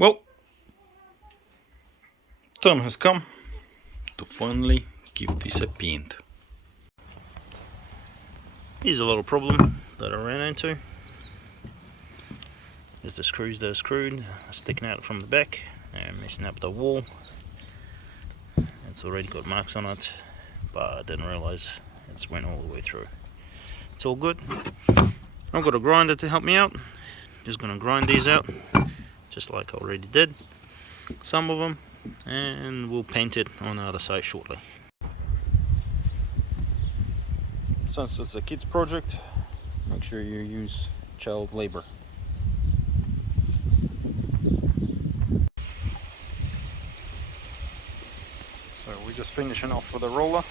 Well, time has come to finally give this a paint. Here's a little problem that I ran into. Is the screws that are screwed sticking out from the back and messing up the wall. It's already got marks on it, but I didn't realize it's went all the way through. It's all good. I've got a grinder to help me out. Just gonna grind these out, just like I already did some of them, and we'll paint it on the other side shortly. Since it's a kids project, make sure you use child labor. So we're just finishing off with a roller.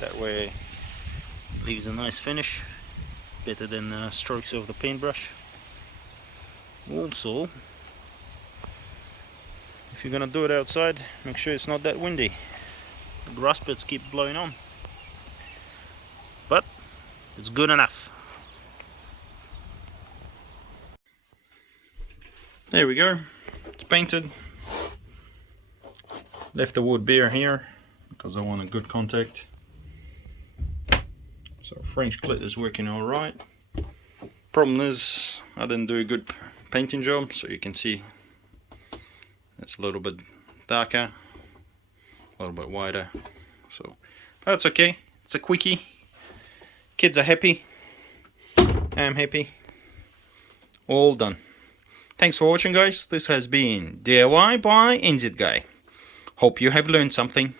That way it leaves a nice finish, better than the strokes of the paintbrush. Also, if you're gonna do it outside, make sure it's not that windy. The grass bits keep blowing on, but it's good enough. There we go, it's painted. Left the wood bare here because I want a good contact. So French clit is working all right. Problem is I didn't do a good painting job, so you can see it's a little bit darker, a little bit wider. So that's okay, it's a quickie. Kids are happy, I'm happy. All done. Thanks for watching, guys. This has been DIY by NZ Guy. Hope you have learned something.